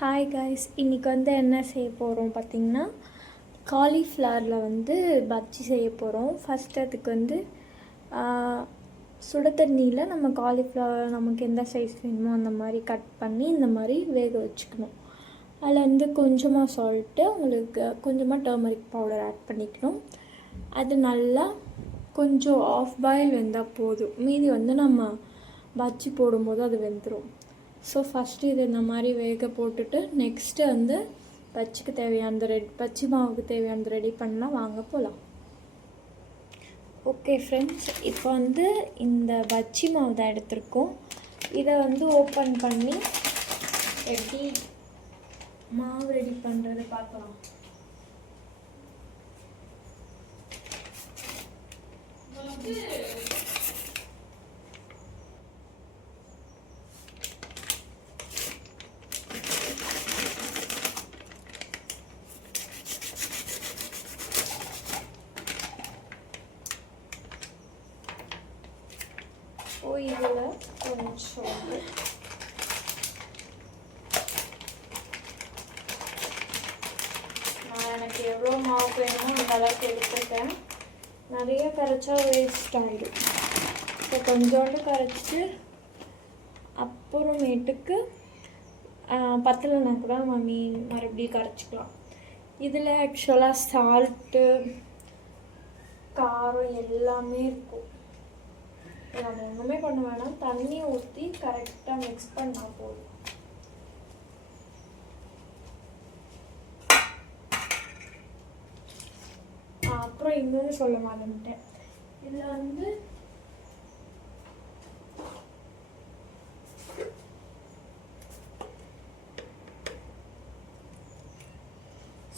Hi guys, இன்றைக்கி வந்து என்ன செய்ய போகிறோம் பார்த்திங்கன்னா, காலிஃப்ளவரில் வந்து பஜ்ஜி செய்ய போகிறோம். ஃபஸ்ட்டு அதுக்கு வந்து சுட தண்ணியில் நம்ம காலிஃப்ளவர் நமக்கு எந்த சைஸ் வேணுமோ அந்த மாதிரி கட் பண்ணி இந்த மாதிரி வேக வச்சுக்கணும். அதில் வந்து கொஞ்சமாக சால்ட்டு, உங்களுக்கு கொஞ்சமாக டர்மரிக் பவுடர் ஆட் பண்ணிக்கணும். அது நல்லா கொஞ்சம் ஆஃப் பாயில் வெந்தால் போதும், மீதி வந்து நம்ம பஜ்ஜி போடும்போது அது வெந்துடும். ஸோ ஃபஸ்ட்டு இது இந்த மாதிரி வேக போட்டுட்டு நெக்ஸ்ட்டு வந்து பஜ்ஜிக்கு தேவையான பஜ்ஜி மாவுக்கு தேவையானது ரெடி பண்ணலாம். வாங்க போகலாம். ஓகே ஃப்ரெண்ட்ஸ், இப்போ வந்து இந்த பஜ்ஜி மாவு தான் எடுத்திருக்கோம். இதை வந்து ஓப்பன் பண்ணி எப்படி மாவு ரெடி பண்ணுறது பார்க்கலாம். இதில் கொஞ்சம் நான் எனக்கு எவ்வளோ மாவு வேணுமோ அந்த அளவுக்கு எடுத்துட்டேன். நிறைய கரைச்சா வேஸ்ட் ஆகிடும். இப்போ கொஞ்சோண்டு கரைச்சிட்டு அப்புறமேட்டுக்கு பத்தலைனா கூட மம்மி மறுபடியும் கரைச்சிக்கலாம். இதில் ஆக்சுவலாக சால்ட்டு, காரம் எல்லாமே இருக்கும். நம்ம ஒன்றுமே பண்ண வேணாம், தண்ணி ஊற்றி கரெக்டாக மிக்ஸ் பண்ணால் போதும். அப்புறம் இன்னொன்று சொல்ல மாட்டேன், இதில் வந்து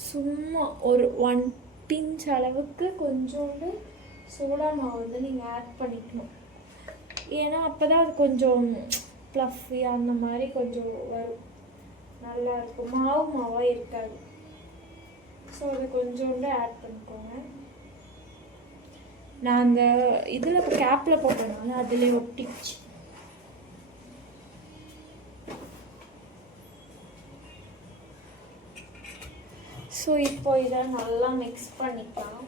சும்மா ஒரு 1 பிஞ்ச் அளவுக்கு கொஞ்சோண்டு சோடா மாவு வந்து நீங்கள் ஆட் பண்ணிக்கணும். ஏன்னா அப்போ தான் அது கொஞ்சம் ப்ளஃபி அந்த மாதிரி கொஞ்சம் வரும், நல்லா இருக்கும், மாவாக இருக்காது. ஸோ அதை கொஞ்சோண்டு ஆட் பண்ணிக்கோங்க. நான் அந்த இதில் கேப்பில் போட்டனால அதிலே ஒட்டிச்சு. ஸோ இப்போ இதை நல்லா மிக்ஸ் பண்ணிக்கலாம்.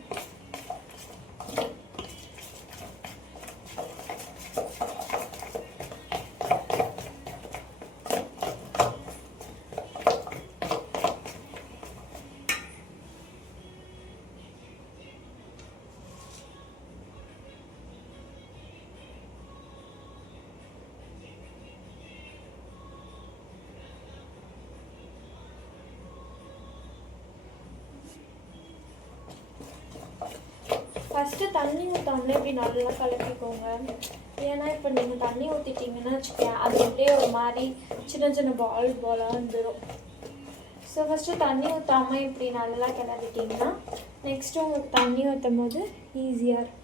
ஃபஸ்ட்டு தண்ணி ஊற்றாமலே இப்படி நல்லா கலக்கிக்கோங்க. ஏன்னா இப்போ நீங்கள் தண்ணி ஊற்றிட்டிங்கன்னா வச்சுக்கேன், அது அப்படியே ஒரு மாதிரி சின்ன சின்ன பாலாக வந்துடும். ஸோ ஃபஸ்ட்டு தண்ணி ஊற்றாமல் இப்படி நல்லா கிளறிட்டிங்கன்னா நெக்ஸ்ட்டு உங்களுக்கு தண்ணி ஊற்றும் போது ஈஸியாக இருக்கும்.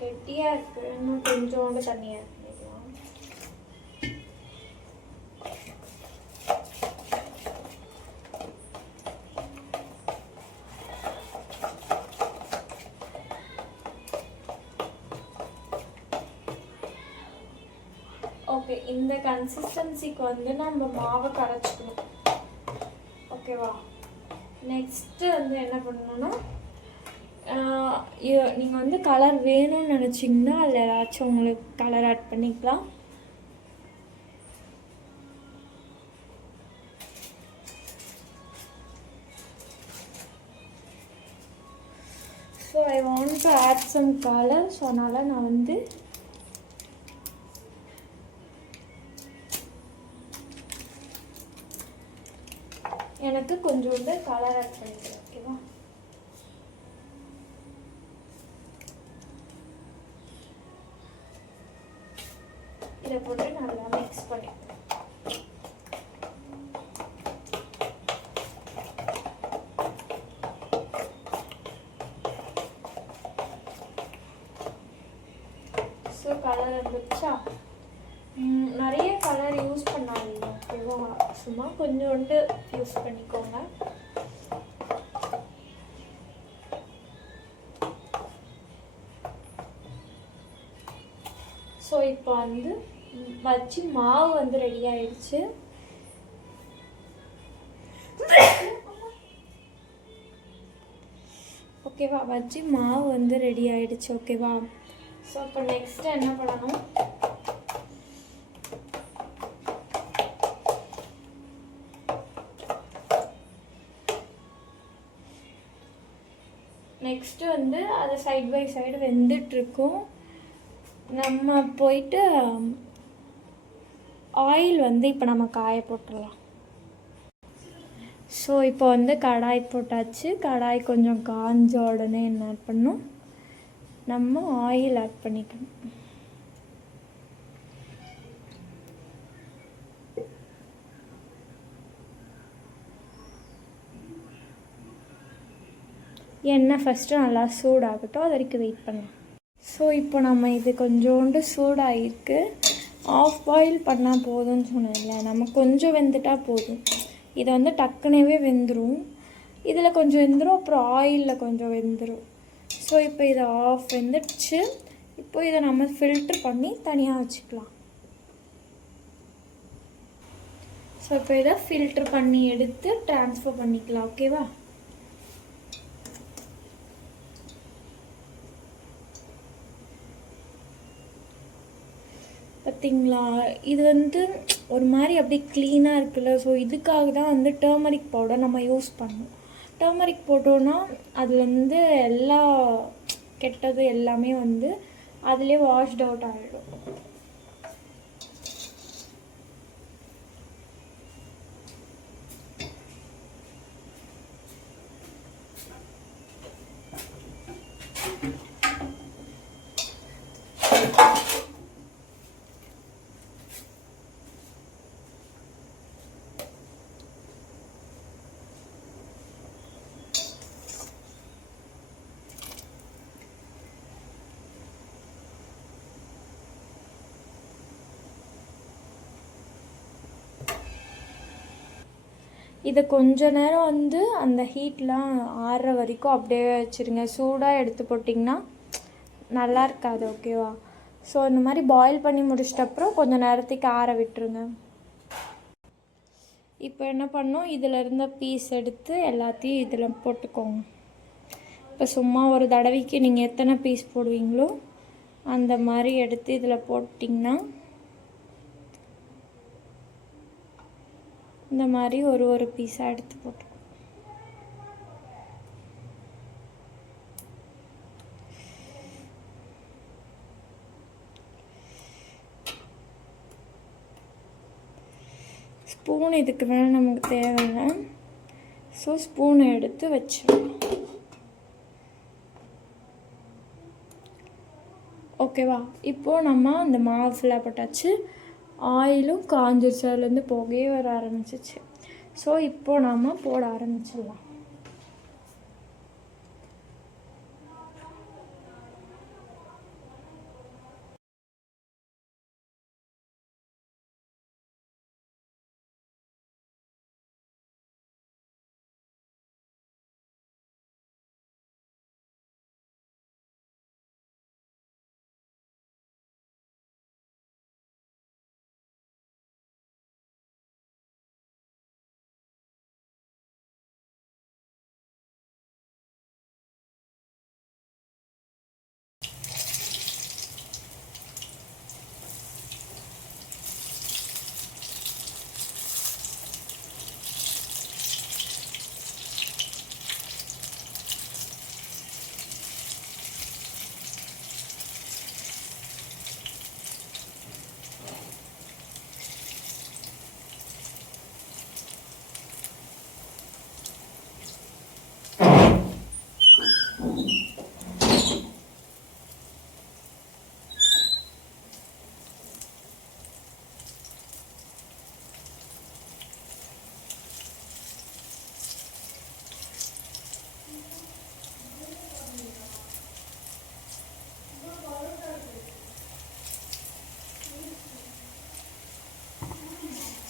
கெட்டியாக இருக்குது, இன்னும் கொஞ்சோண்டு தண்ணி ஆட் பண்ணிக்கலாம். ஓகே, இந்த கன்சிஸ்டன்சிக்கு வந்து நம்ம மாவை கரைச்சிக்கணும். ஓகேவா? நெக்ஸ்ட்டு வந்து என்ன பண்ணணும்னா, நீங்கள் வந்து கலர் வேணும்னு நினச்சிங்கன்னா அதில் ஏதாச்சும் உங்களுக்கு கலர் ஆட் பண்ணிக்கலாம். So I want to add some colour. So அதனால் நான் வந்து எனக்கு கொஞ்சோண்டு கலர் ஆட் பண்ணிக்கிறேன். ஓகேவா? இதை போட்டு நல்லா மிக்ஸ் பண்ணிக்கலாம். ஸோ கலர் வந்துச்சா, நிறைய கலர் யூஸ் பண்ணாதீங்க ஓகேவா, சும்மா கொஞ்சோண்டு யூஸ் பண்ணிக்கோங்க. ஸோ இப்போ வந்து வச்சு மாவு வந்து ரெடி ஆயிடுச்சு. ஓகேவா, வச்சு மாவு வந்து ரெடி ஆயிடுச்சு ஓகேவா. ஸோ இப்போ நெக்ஸ்ட் என்ன பண்ணணும், நெக்ஸ்ட்டு வந்து அதை சைட் பை சைடு வெந்துட்டுருக்கும். நம்ம போயிட்டு ஆயில் வந்து இப்போ நம்ம காய போட்டுடலாம். ஸோ இப்போ வந்து கடாய் போட்டாச்சு. கடாய் கொஞ்சம் காஞ்ச உடனே என்ன ஆட் பண்ணணும், நம்ம ஆயில் ஆட் பண்ணிக்கணும். எண்ணெய் ஃபஸ்ட்டு நல்லா சூடாகட்டும், அது வரைக்கும் வெயிட் பண்ணலாம். ஸோ இப்போ நம்ம இது கொஞ்சோண்டு சூடாகிருக்கு. ஆஃப் பாயில் பண்ணால் போதும்னு சொன்னேன்ல, நம்ம கொஞ்சம் வெந்துட்டால் போதும். இதை வந்து டக்குனவே வெந்துடும், இதில் கொஞ்சம் வெந்துடும், அப்புறம் ஆயிலில் கொஞ்சம் வெந்துடும். ஸோ இப்போ இதை ஆஃப் வெந்துடுச்சு. இப்போ இதை நம்ம ஃபில்ட்ரு பண்ணி தனியாக வச்சுக்கலாம். ஸோ இப்போ இதை ஃபில்ட்ரு பண்ணி எடுத்து ட்ரான்ஸ்ஃபர் பண்ணிக்கலாம் ஓகேவா. பார்த்திங்களா, இது வந்து ஒரு மாதிரி அப்படியே க்ளீனாக இருக்குல்ல. ஸோ இதுக்காக தான் வந்து டர்மரிக் பவுடர் நம்ம யூஸ் பண்ணோம். டர்மரிக் போட்டோன்னா அதில் வந்து எல்லா கெட்டது எல்லாமே வந்து அதிலே வாஷ்ட் அவுட் ஆகிடும். இதை கொஞ்ச நேரம் வந்து அந்த ஹீட்லாம் ஆறுற வரைக்கும் அப்படியே வச்சுருங்க. சூடாக எடுத்து போட்டிங்கன்னா நல்லா இருக்காது ஓகேவா. ஸோ இந்த மாதிரி பாயில் பண்ணி முடிச்சிட்டப்புறம் கொஞ்சம் நேரத்துக்கு ஆற விட்டுருங்க. இப்போ என்ன பண்ணோம், இதில் இருந்த பீஸ் எடுத்து எல்லாத்தையும் இதில் போட்டுக்கோங்க. இப்போ சும்மா ஒரு தடவைக்கு நீங்கள் எத்தனை பீஸ் போடுவீங்களோ அந்த மாதிரி எடுத்து இதில் போட்டிங்கன்னா இந்த மாதிரி ஒரு பீஸாக எடுத்து போட்டு ஸ்பூன் இதுக்கு மேலே நமக்கு தேவையில்லை. ஸோ ஸ்பூனை எடுத்து வச்சிடலாம் ஓகேவா. இப்போது நம்ம அந்த மாவு ஃபுல்லாக போட்டாச்சு. ஆயிலும் காஞ்சிருச்சு, அதுலேருந்து புகையே வர ஆரம்பிச்சிச்சு. ஸோ இப்போது நம்ம போட ஆரம்பிச்சிடலாம்.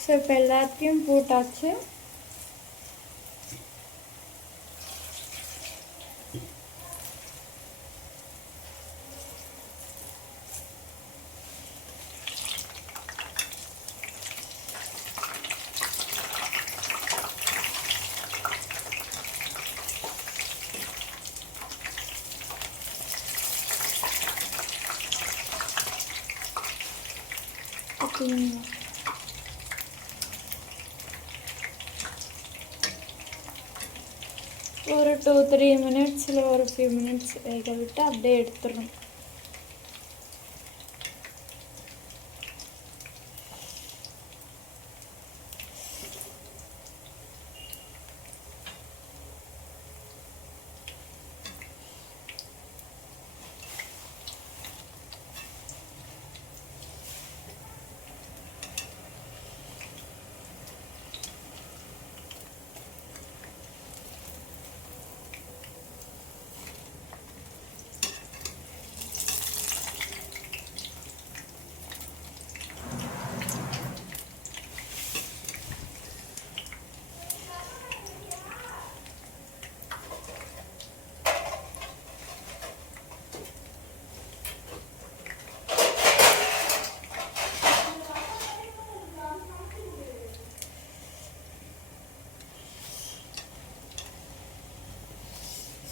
ஸோ இப்போ எல்லாத்தையும் போட்டாச்சு. ஒரு 2-3 மினிட்ஸில் ஒரு ஃபியூ மினிட்ஸ் வேக விட்டு அப்படியே எடுத்துடணும்.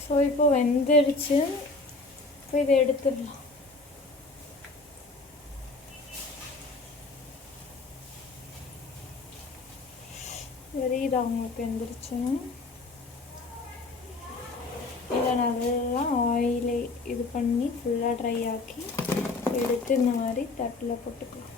ஸோ இப்போ வெந்துருச்சு. இப்போ இதை எடுத்துடலாம். தெரியுதா அவங்களுக்கு வெந்துருச்சுன்னு? இதை நல்லா ஆயிலை இது பண்ணி ஃபுல்லாக ட்ரை ஆக்கி எடுத்து இந்த மாதிரி தட்டில் போட்டுக்கலாம்.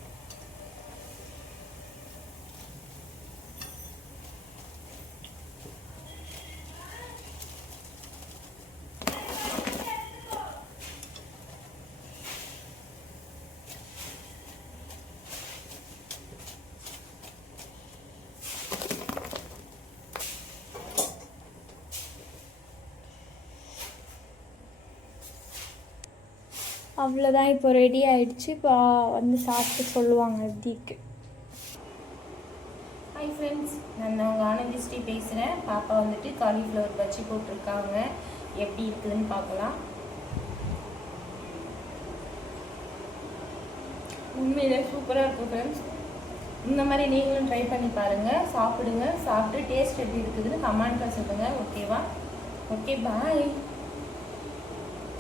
அவ்வளோதான், இப்போ ரெடி ஆகிடுச்சு. இப்போ வந்து சாப்பிட்டு சொல்லுவாங்க எப்படிக்கு. ஹாய் ஃப்ரெண்ட்ஸ், நான் உங்கள் ஆனந்திஸ்ரீ பேசுகிறேன். பாப்பா வந்துட்டு காலிஃப்ளவர் பஜ்ஜி போட்டிருக்காங்க. எப்படி இருக்குதுன்னு பார்க்கலாம். உண்மையிலே சூப்பராக இருக்கும் ஃப்ரெண்ட்ஸ். இந்த மாதிரி நீங்களும் ட்ரை பண்ணி பாருங்கள், சாப்பிடுங்க. சாப்பிட்டு டேஸ்ட் எப்படி இருக்குதுன்னு கமெண்ட்டில் சொல்லுங்கள். ஓகேவா? ஓகே, பாய்.